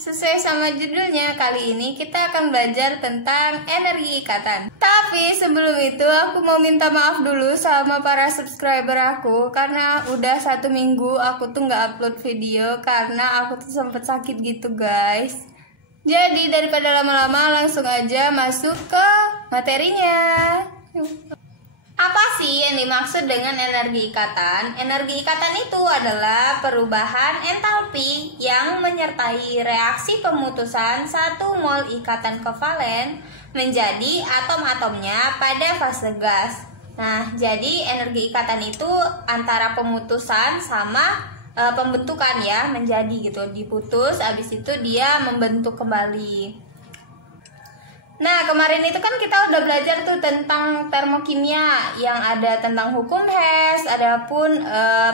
sesuai sama judulnya, kali ini kita akan belajar tentang energi ikatan. Tapi sebelum itu aku mau minta maaf dulu sama para subscriber aku, karena udah 1 minggu aku tuh nggak upload video karena aku tuh sempet sakit gitu guys. Jadi daripada lama-lama langsung aja masuk ke materinya. Apa sih yang dimaksud dengan energi ikatan? Energi ikatan itu adalah perubahan entalpi yang menyertai reaksi pemutusan satu mol ikatan kovalen menjadi atom-atomnya pada fase gas. Nah, jadi energi ikatan itu antara pemutusan sama pembentukan ya, menjadi gitu, diputus, habis itu dia membentuk kembali. Nah, kemarin itu kan kita udah belajar tuh tentang termokimia yang ada tentang hukum Hess, adapun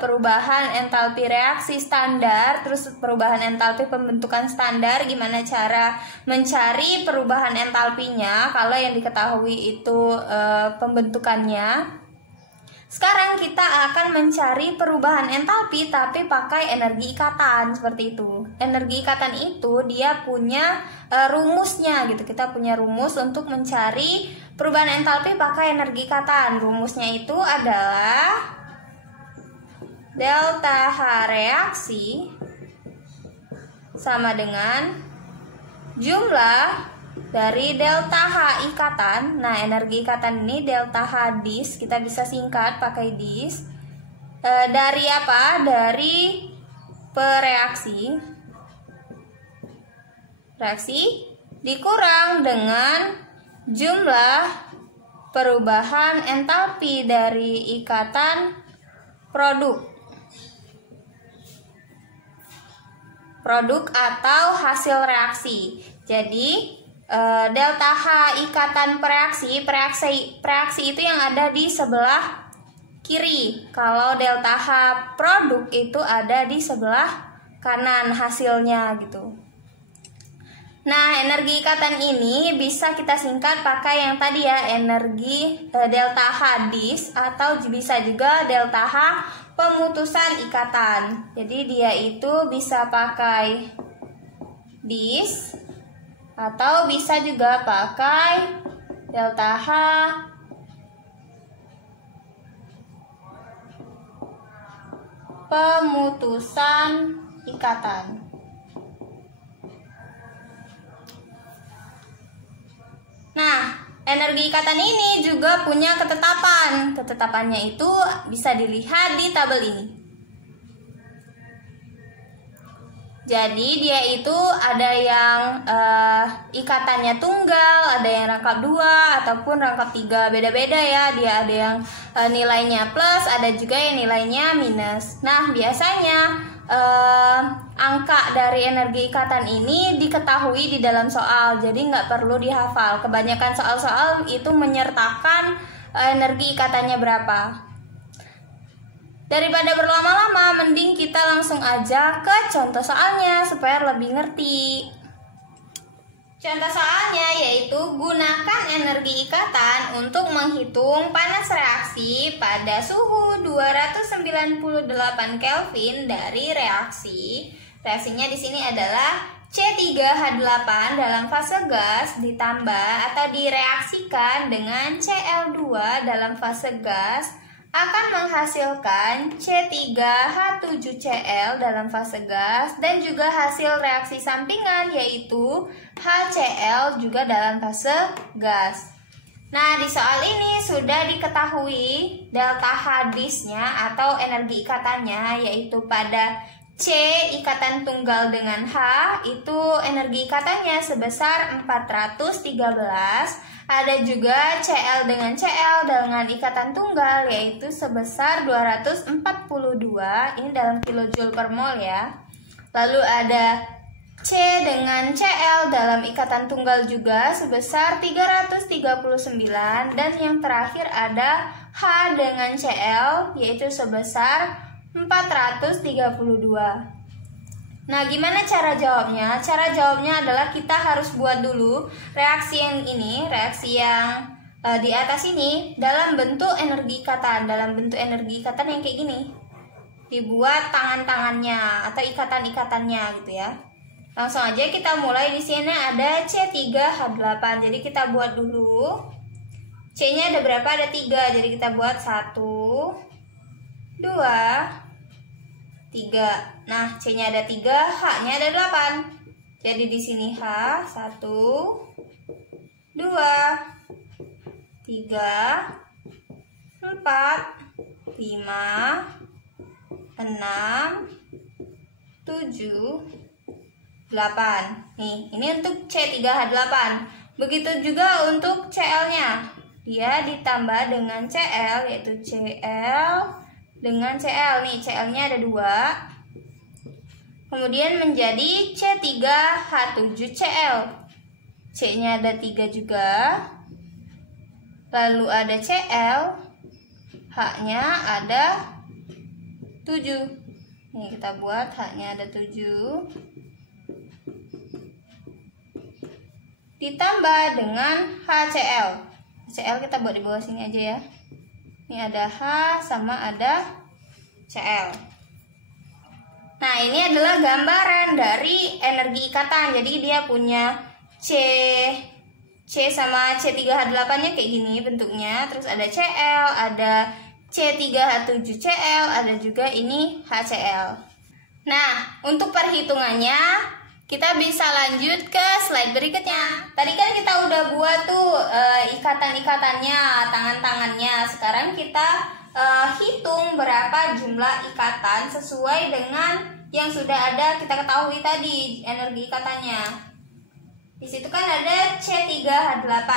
perubahan entalpi reaksi standar, terus perubahan entalpi pembentukan standar, gimana cara mencari perubahan entalpinya kalau yang diketahui itu pembentukannya. Sekarang kita akan mencari perubahan entalpi tapi pakai energi ikatan, seperti itu. Energi ikatan itu dia punya rumusnya gitu. Kita punya rumus untuk mencari perubahan entalpi pakai energi ikatan. Rumusnya itu adalah delta H reaksi sama dengan jumlah dari delta H ikatan. Nah, energi ikatan ini delta H dis, kita bisa singkat pakai dis. Dari apa? Dari pereaksi. Reaksi dikurang dengan jumlah perubahan entalpi dari ikatan produk. Produk atau hasil reaksi. Jadi delta H ikatan pereaksi itu yang ada di sebelah kiri. Kalau delta H produk itu ada di sebelah kanan hasilnya gitu. Nah, energi ikatan ini bisa kita singkat pakai yang tadi ya, energi delta H dis, atau bisa juga delta H pemutusan ikatan. Jadi dia itu bisa pakai dis atau bisa juga pakai delta H pemutusan ikatan. Nah, energi ikatan ini juga punya ketetapan. Ketetapannya itu bisa dilihat di tabel ini. Jadi dia itu ada yang ikatannya tunggal, ada yang rangkap 2 ataupun rangkap 3, beda-beda ya. Dia ada yang nilainya plus, ada juga yang nilainya minus. Nah, biasanya angka dari energi ikatan ini diketahui di dalam soal, jadi nggak perlu dihafal. Kebanyakan soal-soal itu menyertakan energi ikatannya berapa. Daripada berlama-lama, mending kita langsung aja ke contoh soalnya supaya lebih ngerti. Contoh soalnya yaitu gunakan energi ikatan untuk menghitung panas reaksi pada suhu 298 Kelvin dari reaksi. Reaksinya di sini adalah C3H8 dalam fase gas ditambah atau direaksikan dengan Cl2 dalam fase gas akan menghasilkan C3H7Cl dalam fase gas dan juga hasil reaksi sampingan yaitu HCl juga dalam fase gas. Nah, di soal ini sudah diketahui delta H disnya atau energi ikatannya yaitu pada C ikatan tunggal dengan H itu energi ikatannya sebesar 413. Ada juga Cl dengan ikatan tunggal yaitu sebesar 242, ini dalam kilojoule per mol ya. Lalu ada C dengan Cl dalam ikatan tunggal juga sebesar 339, dan yang terakhir ada H dengan Cl yaitu sebesar 432. Nah, gimana cara jawabnya? Cara jawabnya adalah kita harus buat dulu reaksi yang ini, reaksi yang di atas ini dalam bentuk energi ikatan. Dalam bentuk energi ikatan yang kayak gini. Dibuat tangan-tangannya atau ikatan-ikatannya gitu ya. Langsung aja kita mulai. Di sini ada C3H8. Jadi kita buat dulu. C-nya ada berapa? Ada 3. Jadi kita buat 1, 2, 3. Nah, C-nya ada 3, H-nya ada 8. Jadi di sini H 1, 2, 3, 4, 5, 6, 7, 8. Nih, ini untuk C3H8. Begitu juga untuk Cl-nya. Dia ditambah dengan Cl, yaitu Cl dengan Cl. Nih, Cl-nya ada 2. Kemudian menjadi C3H7Cl. C-nya ada 3 juga. Lalu ada Cl, H-nya ada 7. Nih, kita buat H-nya ada 7. Ditambah dengan HCl. HCl kita buat di bawah sini aja ya. Ini ada H sama ada Cl. Nah, ini adalah gambaran dari energi ikatan. Jadi dia punya C sama C3H8-nya kayak gini bentuknya. Terus ada Cl, ada C3H7Cl, ada juga ini HCl. Nah, untuk perhitungannya kita bisa lanjut ke slide berikutnya. Tadi kan kita udah buat tuh ikatan-ikatannya, tangan-tangannya. Sekarang kita hitung berapa jumlah ikatan sesuai dengan yang sudah ada kita ketahui tadi energi ikatannya. Di situ kan ada C3H8.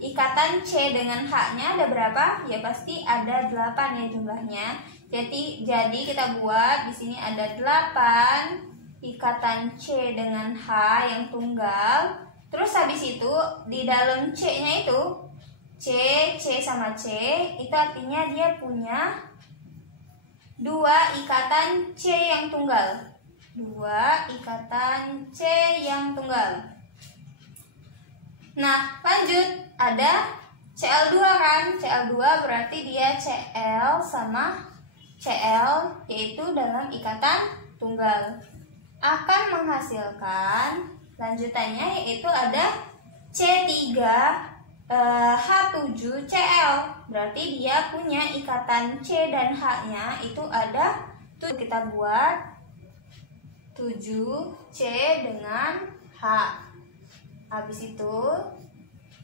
Ikatan C dengan H-nya ada berapa? Ya pasti ada 8 ya jumlahnya. Jadi kita buat di sini ada 8 ikatan C dengan H yang tunggal. Terus habis itu di dalam C-nya itu C sama C, itu artinya dia punya 2 ikatan C yang tunggal. 2 ikatan C yang tunggal. Nah, lanjut, ada Cl2 kan? Cl2 berarti dia Cl sama Cl, yaitu dalam ikatan tunggal. Akan menghasilkan lanjutannya, yaitu ada C3H7Cl. Berarti dia punya ikatan C dan H-nya itu ada 7. Kita buat 7C dengan H. Habis itu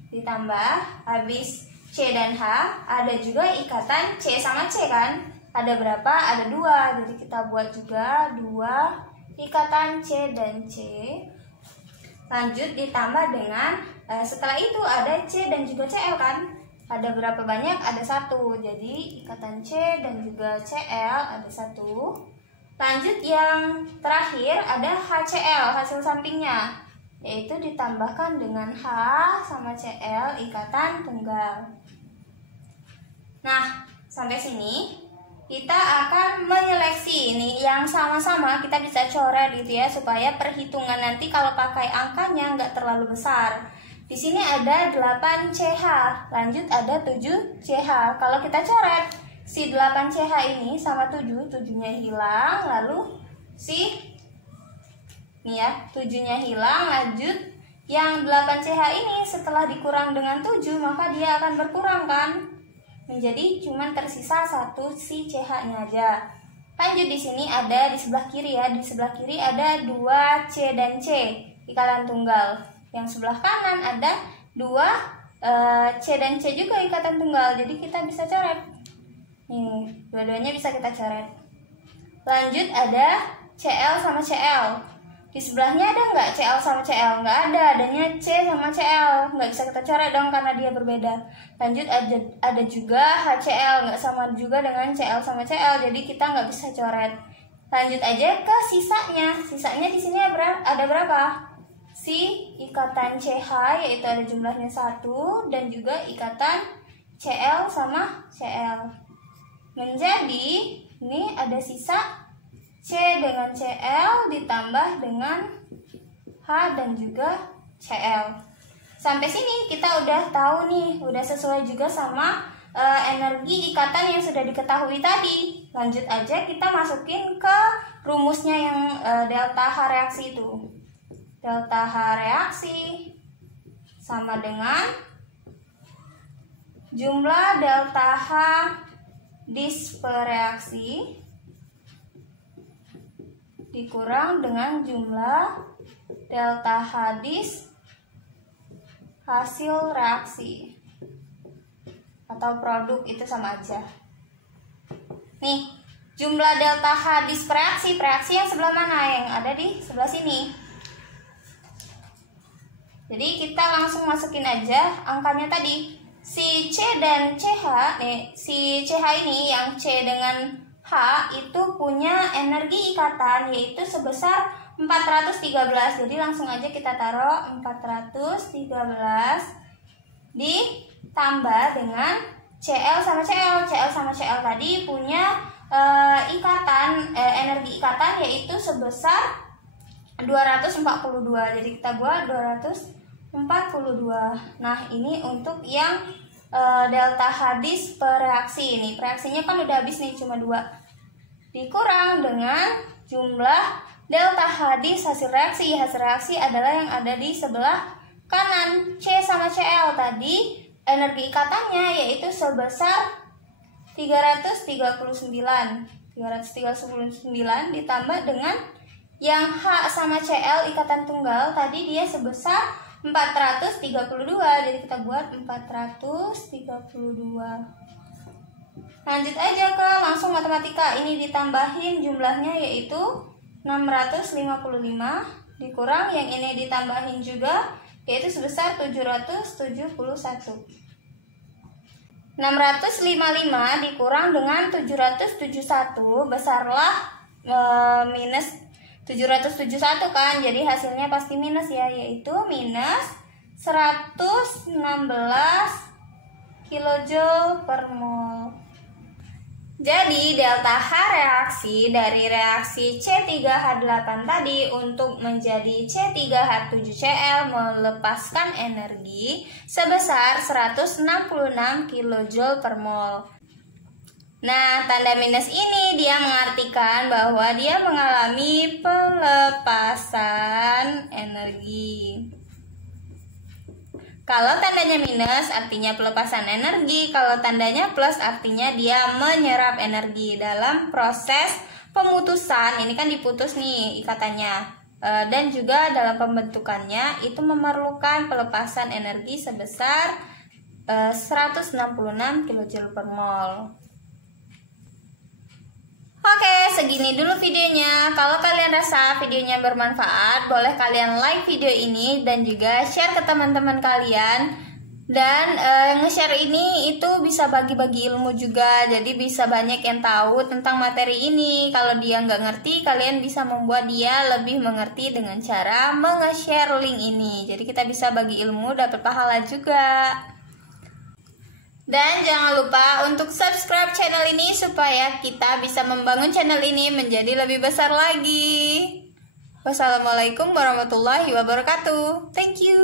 ditambah, habis C dan H ada juga ikatan C sama C kan? Ada berapa? Ada 2. Jadi kita buat juga 2 ikatan C dan C. Lanjut ditambah dengan setelah itu ada C dan juga Cl kan? Ada berapa banyak? Ada 1. Jadi ikatan C dan juga Cl ada 1. Lanjut yang terakhir ada HCl, hasil sampingnya, yaitu ditambahkan dengan H sama Cl ikatan tunggal. Nah, sampai sini kita akan menyeleksi ini yang sama-sama kita bisa coret gitu ya, supaya perhitungan nanti kalau pakai angkanya nggak terlalu besar. Di sini ada 8CH, lanjut ada 7CH. Kalau kita coret si 8CH ini sama 7, 7-nya hilang, lalu si nih ya, 7-nya hilang, lanjut yang 8CH ini setelah dikurang dengan 7 maka dia akan berkurang kan? Menjadi cuman tersisa 1 si CH-nya aja. Lanjut di sini ada di sebelah kiri ya, di sebelah kiri ada 2C dan C ikatan tunggal. Yang sebelah kanan ada 2 C dan C juga ikatan tunggal. Jadi kita bisa coret. Nih, dua-duanya bisa kita coret. Lanjut ada Cl sama Cl. Di sebelahnya ada nggak Cl sama Cl? Nggak ada, adanya C sama Cl. Nggak bisa kita coret dong karena dia berbeda. Lanjut ada juga HCl, nggak sama juga dengan Cl sama Cl, jadi kita nggak bisa coret. Lanjut aja ke sisanya. Sisanya di sini ada berapa? Si ikatan CH, yaitu ada jumlahnya 1, dan juga ikatan Cl sama Cl. Menjadi ini ada sisa C dengan Cl ditambah dengan H dan juga Cl. Sampai sini kita udah tahu nih, udah sesuai juga sama energi ikatan yang sudah diketahui tadi. Lanjut aja kita masukin ke rumusnya yang delta H reaksi itu. delta H reaksi sama dengan jumlah delta H dispereaksi dikurang dengan jumlah delta H dis hasil reaksi atau produk, itu sama aja. Nih, jumlah delta H dispereaksi, reaksi yang sebelah mana? Yang ada di sebelah sini. Jadi kita langsung masukin aja angkanya tadi. Si C dan CH, si CH ini yang C dengan H itu punya energi ikatan yaitu sebesar 413. Jadi langsung aja kita taruh 413 ditambah dengan Cl sama Cl. Cl sama Cl tadi punya energi ikatan yaitu sebesar 242. Jadi kita buat 242. Nah, ini untuk yang delta H dispereaksi ini. Reaksinya kan udah habis nih, cuma 2. Dikurang dengan jumlah delta H dis hasil reaksi. Hasil reaksi adalah yang ada di sebelah kanan. C sama Cl tadi energi ikatannya yaitu sebesar 339 ditambah dengan yang H sama Cl ikatan tunggal tadi dia sebesar 432. Jadi kita buat 432. Lanjut aja ke langsung matematika. Ini ditambahin jumlahnya yaitu 655 dikurang yang ini ditambahin juga yaitu sebesar 771. 655 dikurang dengan 771 besarlah minus 771 kan, jadi hasilnya pasti minus ya, yaitu minus 116 kilojoule per mol. Jadi delta H reaksi dari reaksi C3H8 tadi untuk menjadi C3H7Cl melepaskan energi sebesar 166 kilojoule per mol. Nah, tanda minus ini dia mengartikan bahwa dia mengalami pelepasan energi. Kalau tandanya minus artinya pelepasan energi, kalau tandanya plus artinya dia menyerap energi. Dalam proses pemutusan, ini kan diputus nih ikatannya, dan juga dalam pembentukannya itu memerlukan pelepasan energi sebesar 166 kilojoule per mol. Oke, segini dulu videonya. Kalau kalian rasa videonya bermanfaat, boleh kalian like video ini dan juga share ke teman-teman kalian. Dan nge-share ini itu bisa bagi-bagi ilmu juga, jadi bisa banyak yang tahu tentang materi ini. Kalau dia nggak ngerti, kalian bisa membuat dia lebih mengerti dengan cara menge-share link ini. Jadi kita bisa bagi ilmu, dapat pahala juga. Dan jangan lupa untuk subscribe channel ini supaya kita bisa membangun channel ini menjadi lebih besar lagi. Wassalamualaikum warahmatullahi wabarakatuh. Thank you.